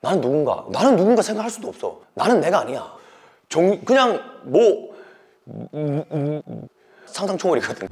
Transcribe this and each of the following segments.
나는 누군가 생각할 수도 없어. 나는 내가 아니야. 그냥 뭐 상상초월이거든.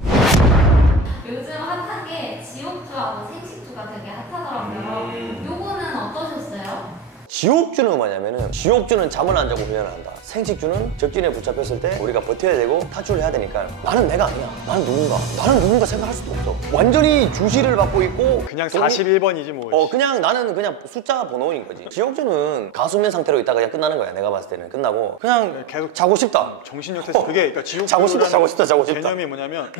요즘 핫한 게 지옥주하고 생식주가 되게 핫하더라고요. 요거는 어떠셨어요? 지옥주는 뭐냐면은, 지옥주는 잠을 안 자고 훈련을 한다. 생식주는 적진에 붙잡혔을 때 우리가 버텨야 되고 탈출을 해야 되니까 나는 내가 아니야. 나는 누군가 생각할 수도 없어. 완전히 주시를 받고 있고 그냥 41번이지 뭐. 그냥 나는 그냥 숫자 번호인 거지. 지옥주는 가수면 상태로 있다가 그냥 끝나는 거야. 내가 봤을 때는 끝나고 그냥 계속 자고 싶다. 정신력 테스트. 그게 그러니까 자고 싶다. 개념이 뭐냐면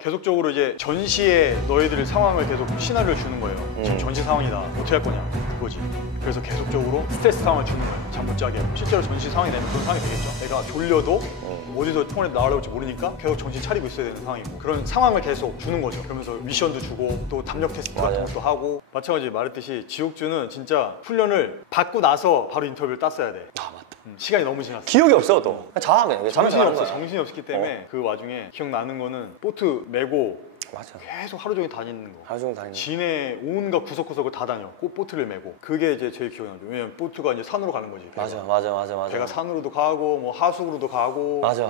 계속적으로 이제 전시에 너희들 상황을 계속 시나리오를 주는 거예요. 지금 전시 상황이다. 어떻게 할 거냐 그거지. 그래서 계속적으로 스트레스 상황을 주는 거예요. 잠 못 자게. 실제로 전시 상황이 되면 그런 상황이 되겠죠. 내가 졸려도 어디서 통화에 나오려고 할지 모르니까 계속 정신 차리고 있어야 되는 상황이고, 그런 상황을 계속 주는 거죠. 그러면서 미션도 주고 또 담력 테스트 같은 것도 하고. 마찬가지 말했듯이 지옥주는 진짜 훈련을 받고 나서 바로 인터뷰를 땄어야 돼. 아 맞다. 시간이 너무 지났어. 기억이 없어 또. 자 그냥 정신이 없어. 정신이 없기 때문에 그 와중에 기억나는 거는 보트 메고 맞아. 계속 하루 종일 다니는 거. 하루 종일 다니는 거. 진해 온갖 구석구석을 다 다녀. 보트를 메고. 그게 이제 제일 기억이 나죠. 왜냐면 보트가 이제 산으로 가는 거지. 배가. 맞아. 배가 산으로도 가고 뭐 하수구로도 가고. 맞아.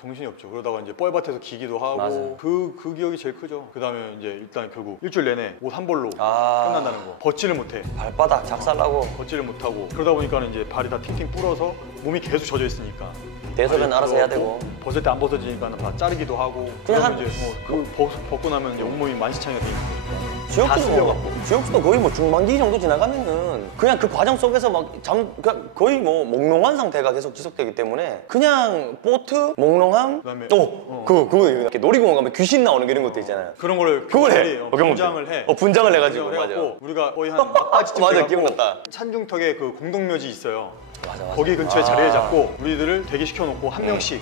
정신이 없죠. 그러다가 이제 뻘밭에서 기기도 하고. 맞아. 그 기억이 제일 크죠. 그 다음에 이제 일단 결국 일주일 내내 옷 한 벌로 끝난다는 거. 벗지를 못해. 발바닥 작살나고. 벗지를 못하고. 그러다 보니까 이제 발이 다 팅팅 불어서 몸이 계속 젖어 있으니까. 대소변 알아서 해야 되고. 벗을 때 안 벗어지니까 다 자르기도 하고. 그러면 이제 벗고 나면 이제 온몸이 만시창이가 돼 있는 거죠. 지옥주도 거의 뭐 중반기 정도 지나가면은 그냥 그 과정 속에서 막 거의 뭐 몽롱한 상태가 계속 지속되기 때문에 그냥 보트, 몽롱함, 그다음에 그거 이렇게 놀이공원 가면 귀신 나오는 이런 것도 있잖아요. 그걸 해. 분장을 해. 분장을 해가지고 맞아. 우리가 거의 한 막바지쯤 맞아, 기억났다. 산중턱에 그 공동묘지 있어요. 맞아. 거기 근처에 자리를 잡고 우리들을 대기시켜 놓고 한 명씩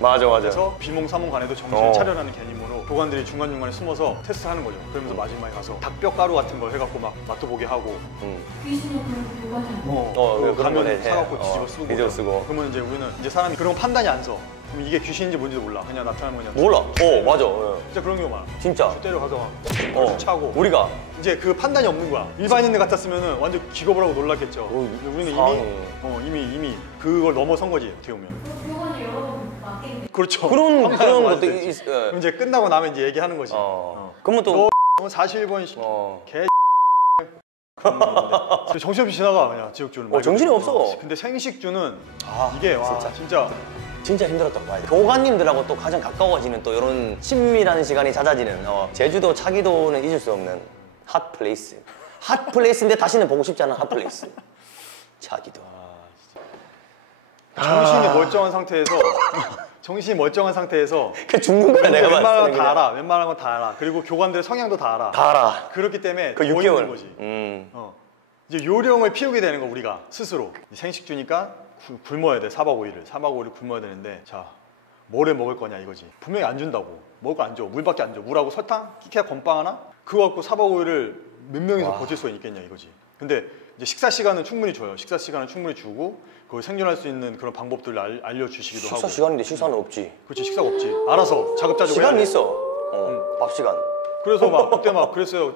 맞아. 그래서 비몽사몽간에도 정신을 차려라는 개념으로 교관들이 중간중간에 숨어서 테스트하는 거죠. 그러면서 마지막에 가서 닭뼈가루 같은 거 해갖고 막 맛도 보게 하고. 귀신을 그런 그런 거 해. 사갖고 뒤집어 쓰고. 그러면 이제 우리는 이제 사람이 그런 거 판단이 안 서. 그럼 이게 귀신인지 뭔지도 몰라. 그냥 나타나면 그냥 몰라. 맞아. 진짜 그런 경우 많아. 진짜. 때려 가서 막 차고. 우리가 이제 그 판단이 없는 거야. 일반인들 같았으면은 완전 기겁을 하고 놀랐겠죠. 우리는 이미 그걸 넘어선 거지. 어떻게 보면. 교관이 여러 번 맡기는. 그렇죠. 그런 것도 있어. 그럼 이제 끝나고 나면 이제 얘기하는 거지. 그러면 또 41번 개 정신없이 지나가 그냥 지옥주는. 정신이 없어. 근데 생식주는 이게 진짜 힘들었던 거야. 교관님들하고 또 가장 가까워지는 또 이런 친밀한 시간이 잦아지는 제주도 차기도는 잊을 수 없는 핫플레이스. 핫플레이스인데 다시는 보고 싶지 않은 핫플레이스. 차기도. 정신이 멀쩡한 상태에서 그 죽는 거야 내가 봤을 때. 웬만한 건 다 알아. 그리고 교관들의 성향도 다 알아. 다 알아. 그렇기 때문에 그 더 6개월. 힘든 거지. 이제 요령을 피우게 되는 거 우리가 스스로. 생식주니까 굶어야 돼. 4박 5일을. 4박 5일을 굶어야 되는데 자 뭐를 먹을 거냐 이거지. 분명히 안 준다고. 먹을 거 안 줘. 물밖에 안 줘. 물하고 설탕? 끼케야 건빵 하나? 그거 갖고 4박 5일을 몇 명이서 버틸 수가 있겠냐 이거지. 근데 이제 식사 시간은 충분히 줘요. 식사 시간은 충분히 주고 거기 생존할 수 있는 그런 방법들을 알려주시기도 하고. 식사 시간인데 식사는 없지. 그렇지, 식사가 없지. 알아서 자급자족 시간이 있어. 밥 시간. 그래서 그때 그랬어요.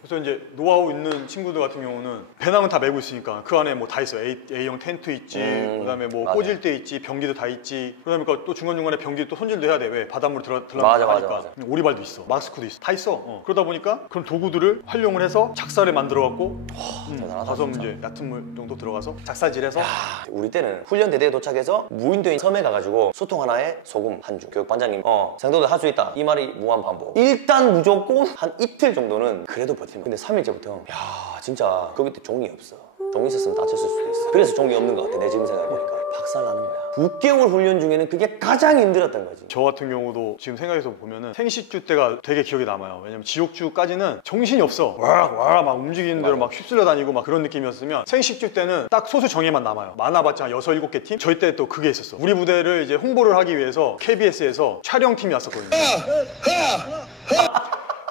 그래서 이제 노하우 있는 친구들 같은 경우는 배낭은 다 메고 있으니까 그 안에 뭐 다 있어요. A형 텐트 있지, 그다음에 뭐 맞아. 꽂을 때 있지, 변기도 다 있지. 그다음에 또 중간중간에 변기 또 손질도 해야 돼. 왜? 바닷물 들어가니까. 맞아. 오리발도 있어, 마스크도 있어, 다 있어. 그러다 보니까 그런 도구들을 활용을 해서 작사를 만들어갖고 가서 이제 얕은 물 정도 들어가서 작사질해서. 우리 때는 훈련 대대에 도착해서 무인도인 섬에 가가지고 소통 하나에 소금 한 줌. 교육반장님 생도들 할 수 있다. 이 말이 무한 반복. 일단 무조건 한 이틀 정도는 그래도 버티는 거야. 근데 3일째부터 진짜 거기 때 종이 없어. 종이 있었으면 다쳤을 수도 있어. 그래서 종이 없는 것 같아. 내 지금 생각해보니까 박살나는 거야. 6개월 훈련 중에는 그게 가장 힘들었던 거지. 저 같은 경우도 지금 생각해서 보면은 생식주 때가 되게 기억에 남아요. 왜냐면 지옥주까지는 정신이 없어. 와 막 움직이는 대로 막 휩쓸려 다니고 막 그런 느낌이었으면 생식주 때는 딱 소수 정예만 남아요. 많아봤자 한 6, 7개 팀? 저희 때 또 그게 있었어. 우리 부대를 이제 홍보를 하기 위해서 KBS에서 촬영팀이 왔었거든요.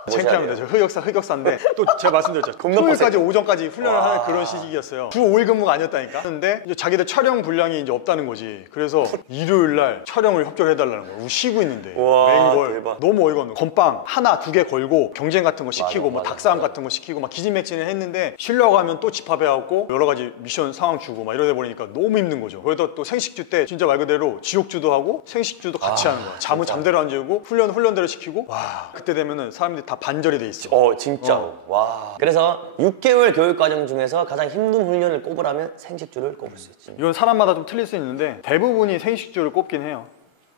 창피합니다. 저 흑역사인데 또 제가 말씀드렸죠. 토요일까지 오전까지 훈련을 하는 그런 시기였어요. 주 5일 근무가 아니었다니까. 근데 이제 자기들 촬영 분량이 이제 없다는 거지. 그래서 일요일 날 촬영을 협조해달라는 거야. 우리 쉬고 있는데. 맹걸. 너무 어이가 없는 거야. 건빵 하나, 두 개 걸고 경쟁 같은 거 시키고 뭐 닭싸움 같은 거 시키고 막 기진맥진을 했는데 쉬려고 하면 또 집합해갖고 여러 가지 미션 상황 주고 막 이러다 보니까 너무 힘든 거죠. 그래서 또 생식주 때 진짜 말 그대로 지옥주도 하고 생식주도 같이 하는 거야. 잠은 잠대로 안 재우고 훈련대로 시키고 와 그때 되면은 사람들이 다 반절이 돼 있어. 진짜로. 와. 그래서 6개월 교육 과정 중에서 가장 힘든 훈련을 꼽으라면 생식주를 꼽을 수 있지. 이건 사람마다 좀 틀릴 수 있는데 대부분이 생식주를 꼽긴 해요.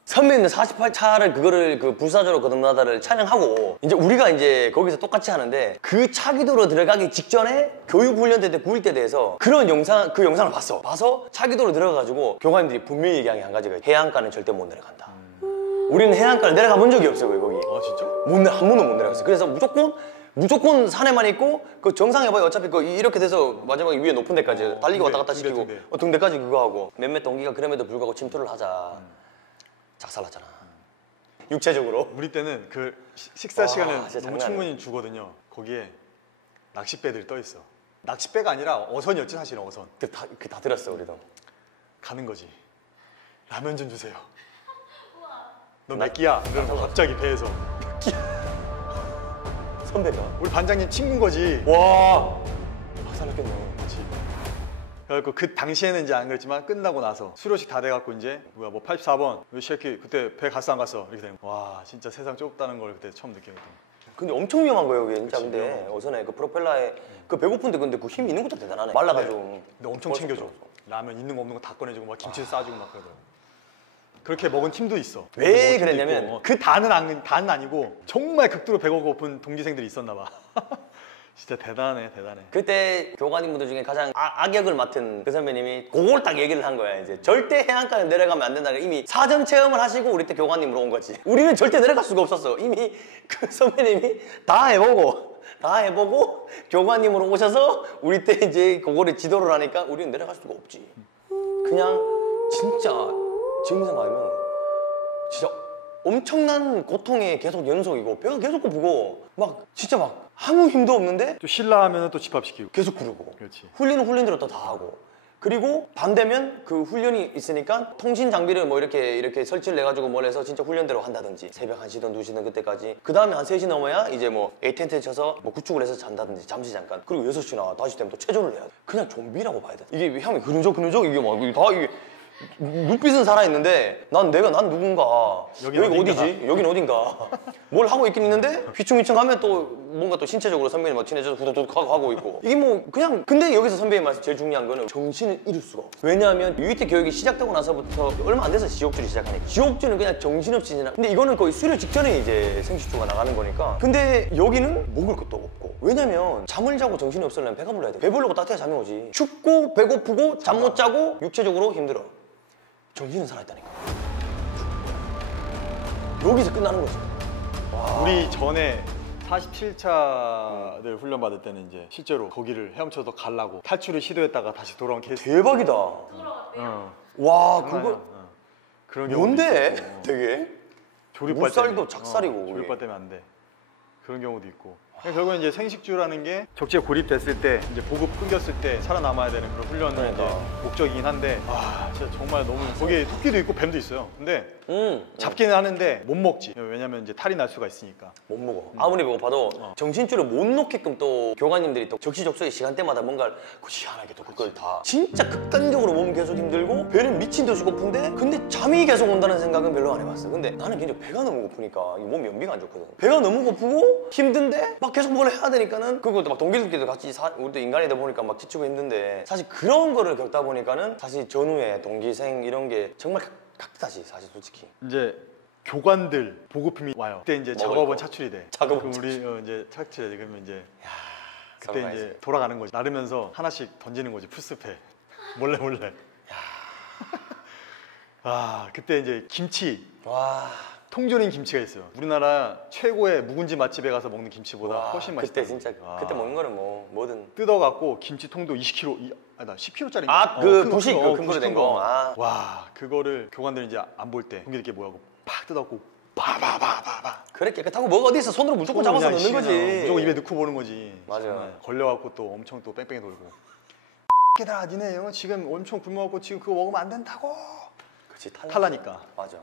선배님은 48차를 그거를 그 불사조로 거듭나다를 촬영하고 이제 우리가 이제 거기서 똑같이 하는데 그 차기도로 들어가기 직전에 교육훈련대 때 9일대 대해서 그런 영상 그 영상을 봐서 차기도로 들어가가지고 교관님들이 분명히 얘기한 게 한 가지가 해안가는 절대 못 내려간다. 우리는 해안가를 내려가 본 적이 없어요 거기. 아 진짜? 한 번도 못 내려갔어요. 그래서 무조건 산에만 있고 그 정상 해봐요. 어차피 그 이렇게 돼서 마지막에 위에 높은 데까지 달리기 왔다 갔다 시키고 등대까지 그거 하고 몇몇 동기가 그럼에도 불구하고 침투를 하자. 작살났잖아. 육체적으로. 우리 때는 그 식사 시간을 너무 충분히 주거든요. 거기에 낚싯배들이 떠 있어. 낚싯배가 아니라 어선이었지 사실은 어선. 다 들었어 우리도. 가는 거지. 라면 좀 주세요. 너 몇 끼야? 그러면 갑자기 배에서 몇 끼야? 선배가. 우리 반장님 친구인 거지. 와. 박살났겠네. 그렇지. 그래갖고 그 당시에는 이제 안 그랬지만 끝나고 나서 수료식 다 돼갖고 이제 뭐야 뭐 84번 이 새끼 그때 배 갔어 안 갔어 이렇게 되는 거야. 와 진짜 세상 좁다는 걸 그때 처음 느꼈거든. 근데 엄청 위험한 거예요 그게 진짜. 그치, 근데 어선에 그 프로펠러에 그 배고픈데 근데 그 힘이 있는 것도 대단하네. 말라가지고. 근데 엄청 챙겨줘. 라면 있는 거 없는 거 다 꺼내주고 막 김치도 싸주고 막 그러더라고. 그렇게 먹은 팀도 있어. 왜 그랬냐면 그 다는 아니고 정말 극도로 배가 고픈 동기생들이 있었나 봐. 진짜 대단해. 그때 교관님분들 중에 가장 악역을 맡은 그 선배님이 그걸 딱 얘기를 한 거야. 이제 절대 해안가에 내려가면 안 된다는 이미 사전 체험을 하시고 우리 때 교관님으로 온 거지. 우리는 절대 내려갈 수가 없었어. 이미 그 선배님이 다 해보고 교관님으로 오셔서 우리 때 이제 그거를 지도를 하니까 우리는 내려갈 수가 없지. 그냥 진짜 지금 생각하면 진짜 엄청난 고통의 계속 연속이고 배가 계속 고프고 막 진짜 막 아무 힘도 없는데 또 신라 하면은 또 집합시키고 계속 부르고. 그렇지. 훈련은 훈련대로 또 다 하고. 그리고 반대면 그 훈련이 있으니까 통신 장비를 뭐 이렇게 설치를 해가지고 뭘 해서 진짜 훈련대로 한다든지 새벽 1시든 2시든 그때까지. 그 다음에 한 3시 넘어야 이제 뭐 A텐트에 쳐서 뭐 구축을 해서 잔다든지 잠시 잠깐. 그리고 6시나 5시 되면 또 체조를 해야 돼. 그냥 좀비라고 봐야 돼. 이게 형이 그느적 이게 막 다 이게 눈빛은 살아있는데 난 누군가. 여기가 어디지? 여긴 어딘가. 뭘 하고 있긴 있는데 휘충휘충 하면 또 뭔가 또 신체적으로 선배님 막 친해져서 후두둑 하고 있고. 이게 뭐 그냥 근데 여기서 선배님 말씀 제일 중요한 거는 정신을 잃을 수가 없어. 왜냐하면 UET 교육이 시작되고 나서부터 얼마 안 돼서 지옥주를 시작하니까. 지옥주는 그냥 정신없이 지나. 근데 이거는 거의 수료 직전에 이제 생식주가 나가는 거니까. 근데 여기는 먹을 것도 없고. 왜냐면 잠을 자고 정신이 없으려면 배가 불러야 돼. 배부르고 따뜻해야 잠이 오지. 춥고 배고프고 잠 못 자고 육체적으로 힘들어. 정신은 살아있다니까. 여기서 끝나는 거지. 와. 우리 전에 47차들 훈련 받을 때는 이제 실제로 거기를 헤엄쳐서 가려고 탈출을 시도했다가 다시 돌아온 케이스. 대박이다. 와 그거 그런 뭔데? 되게 조립발 물살도 작살이고. 조립발 때문에 안 돼. 그런 경우도 있고. 결국은 이제 생식주라는 게 적지에 고립됐을 때 이제 보급 끊겼을 때 살아남아야 되는 그런 훈련의 이제 목적이긴 한데 진짜 정말 너무 거기에 토끼도 있고 뱀도 있어요. 근데 잡기는 하는데 못 먹지. 왜냐면 이제 탈이 날 수가 있으니까. 못 먹어. 아무리 배고파도 정신줄을 못 놓게끔 또 교관님들이 또 적시적소의 시간대마다 뭔가를 희한하게 또 그걸 다 진짜 극단적으로 몸 계속 힘들고 배는 미친 듯이 고픈데 근데 잠이 계속 온다는 생각은 별로 안 해봤어. 근데 나는 굉장히 배가 너무 고프니까 이 몸 연비가 안 좋거든. 배가 너무 고프고 힘든데 막 계속 뭘 해야 되니까는 그것도 막 동기들끼리도 같이 우리도 인간이다 보니까 막 지치고 힘든데 사실 그런 거를 겪다 보니까는 사실 전후에 동기생 이런 게 정말 깍듯하지 사실 솔직히. 이제 교관들 보급품이 와요. 그때 이제 작업은 차출이 돼. 그럼 우리 이제 차출해. 그러면 이제 그때 이제 돌아가는 거지. 나르면서 하나씩 던지는 거지. 풀숲에 몰래. 그때 이제 김치. 와. 통조림 김치가 있어요. 우리나라 최고의 묵은지 맛집에 가서 먹는 김치보다 훨씬 맛있다. 그때 진짜 그때 먹는 거는 뭐든 뜯어갖고 김치통도 20kg, 10kg짜리. 그 부식 그 큰 거로 된 거. 와 그거를 교관들 이제 안 볼 때 동기들끼리 모여갖고 팍 뜯어갖고 바바바바바. 그래 깨끗하고 뭐가 어디 있어 손으로 무조건 잡아서 넣는 거지. 무조건 입에 넣고 보는 거지. 맞아. 정말. 걸려갖고 또 엄청 또 뺑뺑이 돌고. 걔들아 니네 지금 엄청 굶어갖고 지금 그거 먹으면 안 된다고. 그치 탈라니까. 맞아.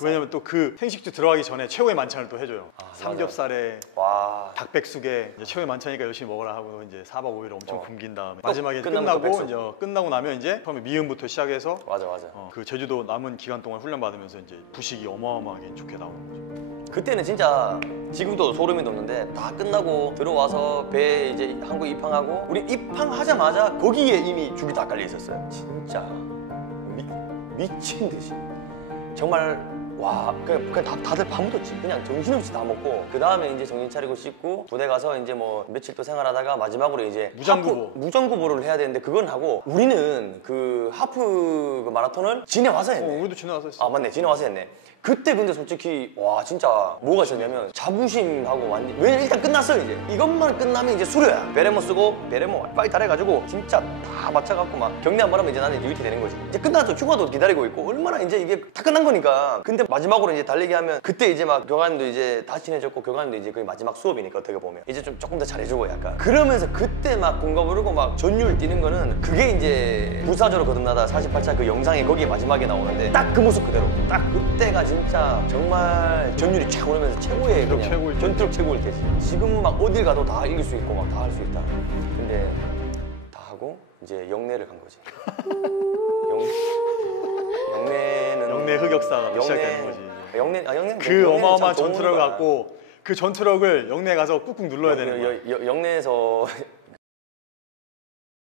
왜냐면 또 그 생식주 들어가기 전에 최고의 만찬을 또 해줘요. 아, 삼겹살에 와. 닭백숙에 이제 최후의 만찬이니까 열심히 먹으라 하고 이제 4박 5일 엄청 굶긴 다음에 또 마지막에 끝나면 또 끝나고 백숙. 이제 끝나고 나면 이제 처음에 미음부터 시작해서 맞아. 그 제주도 남은 기간 동안 훈련 받으면서 이제 부식이 어마어마하게 좋게 나오는 거죠. 그때는 진짜 지금도 소름이 돋는데 다 끝나고 들어와서 배에 이제 한국 입항하고 우리 입항하자마자 거기에 이미 죽이 다 깔려 있었어요. 진짜 미친 듯이 정말. 와, 그냥 다들 밥 묻었지. 그냥 정신없이 다 먹고 그 다음에 이제 정신 차리고 씻고 부대 가서 이제 뭐 며칠 또 생활하다가 마지막으로 이제 무장구보를 해야 되는데 그건 하고 우리는 그 하프 그 마라톤을 지내 와서 했네. 우리도 지내 와서 했어. 아 맞네, 지내 와서 했네. 그때 근데 솔직히 와 진짜 뭐가 있었냐면 자부심하고 완전 왜 일단 끝났어 이제 이것만 끝나면 이제 수료야. 베레모 쓰고 베레모 빨리 달해가지고 진짜 다 맞춰갖고 막 경례 한 번 하면 이제 나는 유니티 되는 거지. 이제 끝나서 휴가도 기다리고 있고 얼마나 이제 이게 다 끝난 거니까. 근데 마지막으로 이제 달리기 하면 그때 이제 막 교관님도 이제 다 친해졌고 교관님도 이제 거의 마지막 수업이니까 어떻게 보면 이제 좀 조금 더 잘해주고 약간 그러면서 그때 막 공가 부르고 막 전율 뛰는 거는 그게 이제 불사조로 거듭나다 48차 그 영상이 거기에 마지막에 나오는데 딱 그 모습 그대로 딱 그때가 진짜 정말 전율이 쫙 오르면서 최고의 그냥 최고일 전투력 최고일 때지. 지금은 막 어딜 가도 다 이길 수 있고 막 다 할 수 있다. 근데 다 하고 이제 영내를 간 거지. 영내 흑역사가 시작되는 거지. 영내 그 어마어마한 전투력을 갖고 그 전투력을 영내에 가서 꾹꾹 눌러야 되는 거야. 영내에서